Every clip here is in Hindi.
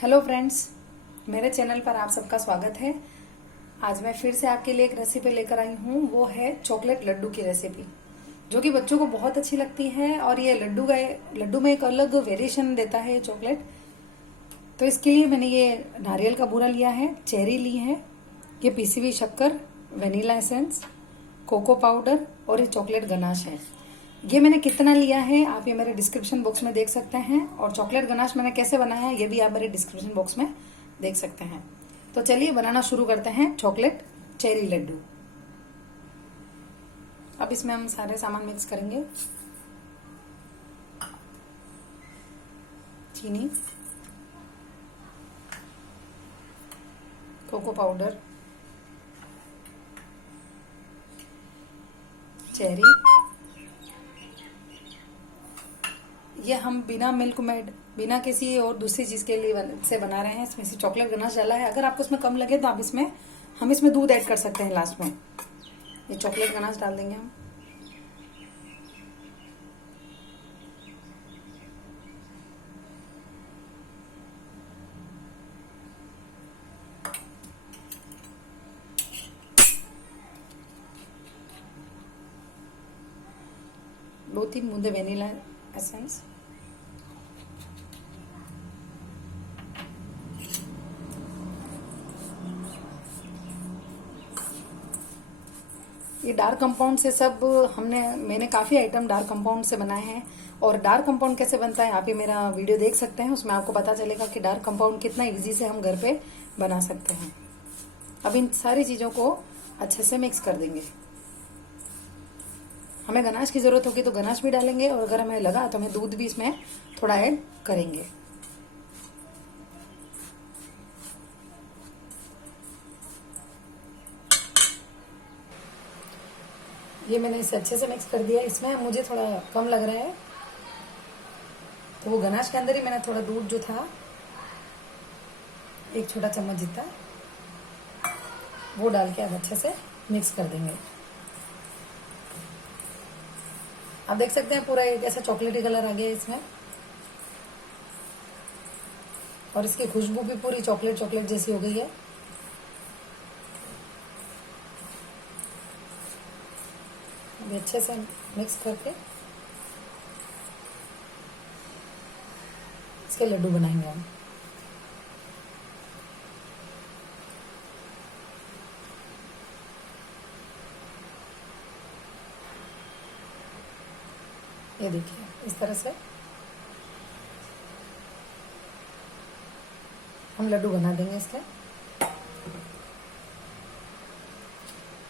हेलो फ्रेंड्स, मेरे चैनल पर आप सबका स्वागत है। आज मैं फिर से आपके लिए एक रेसिपी लेकर आई हूँ। वो है चॉकलेट लड्डू की रेसिपी, जो कि बच्चों को बहुत अच्छी लगती है। और ये लड्डू में एक अलग वेरिएशन देता है ये चॉकलेट। तो इसके लिए मैंने ये नारियल का बूरा लिया है, चेरी ली है, ये पीसी हुई शक्कर, वेनिला एसेंस, कोको पाउडर और ये चॉकलेट गनाश है। ये मैंने कितना लिया है आप ये मेरे डिस्क्रिप्शन बॉक्स में देख सकते हैं। और चॉकलेट गनाश मैंने कैसे बनाया है ये भी आप मेरे डिस्क्रिप्शन बॉक्स में देख सकते हैं। तो चलिए बनाना शुरू करते हैं चॉकलेट चेरी लड्डू। अब इसमें हम सारे सामान मिक्स करेंगे। चीनी, कोको पाउडर, चेरी। ये हम बिना मिल्क मेड, बिना किसी और दूसरी चीज के लिए से बना रहे हैं। इसमें से चॉकलेट गनाश डाला है। अगर आपको इसमें कम लगे तो आप हम इसमें दूध ऐड कर सकते हैं लास्ट में। ये चॉकलेट गनाश डाल देंगे हम। दो तीन बूंदे वेनिला एसेंस, ये डार्क कंपाउंड से सब मैंने काफी आइटम डार्क कंपाउंड से बनाए हैं। और डार्क कंपाउंड कैसे बनता है आप ये मेरा वीडियो देख सकते हैं, उसमें आपको पता चलेगा कि डार्क कंपाउंड कितना इजी से हम घर पे बना सकते हैं। अब इन सारी चीजों को अच्छे से मिक्स कर देंगे। हमें गनाश की जरूरत होगी तो गनाश भी डालेंगे, और अगर हमें लगा तो हमें दूध भी इसमें थोड़ा ऐड करेंगे। ये मैंने इसे अच्छे से मिक्स कर दिया। इसमें मुझे थोड़ा कम लग रहा है तो वो गनाश के अंदर ही मैंने थोड़ा दूध जो था, एक छोटा चम्मच जितना, वो डाल के अब अच्छे से मिक्स कर देंगे। आप देख सकते हैं पूरा एक ऐसा चॉकलेटी कलर आ गया इसमें, और इसकी खुशबू भी पूरी चॉकलेट चॉकलेट जैसी हो गई है। अभी अच्छे से मिक्स करके इसके लड्डू बनाएंगे हम। ये देखिए इस तरह से हम लड्डू बना देंगे इसके।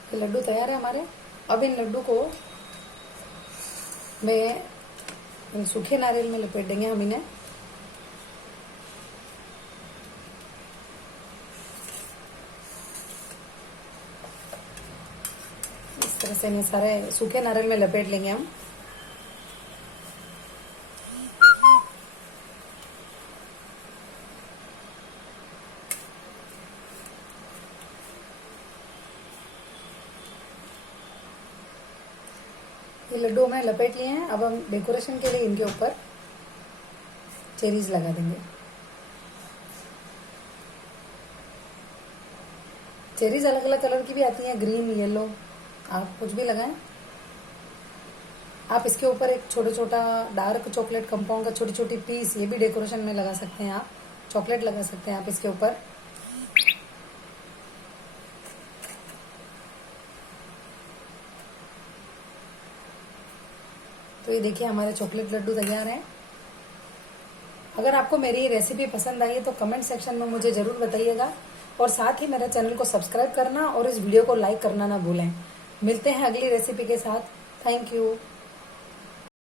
ये लड्डू तैयार है हमारे। अब इन लड्डू को इन सूखे नारियल में लपेट देंगे हम इन्हें। इस तरह से इन्हें सारे सूखे नारियल में लपेट लेंगे हम। ये लड्डू में लपेट लिए हैं। अब हम डेकोरेशन के लिए इनके ऊपर चेरीज लगा देंगे। चेरीज अलग अलग कलर की भी आती हैं, ग्रीन, येलो, आप कुछ भी लगाएं। आप इसके ऊपर एक छोटा छोटा डार्क चॉकलेट कंपाउंड का छोटी छोटी पीस, ये भी डेकोरेशन में लगा सकते हैं। आप चॉकलेट लगा सकते हैं आप इसके ऊपर। तो ये देखिए हमारे चॉकलेट लड्डू तैयार हैं। अगर आपको मेरी रेसिपी पसंद आई है तो कमेंट सेक्शन में मुझे जरूर बताइएगा, और साथ ही मेरे चैनल को सब्सक्राइब करना और इस वीडियो को लाइक करना ना भूलें। मिलते हैं अगली रेसिपी के साथ। Thank you.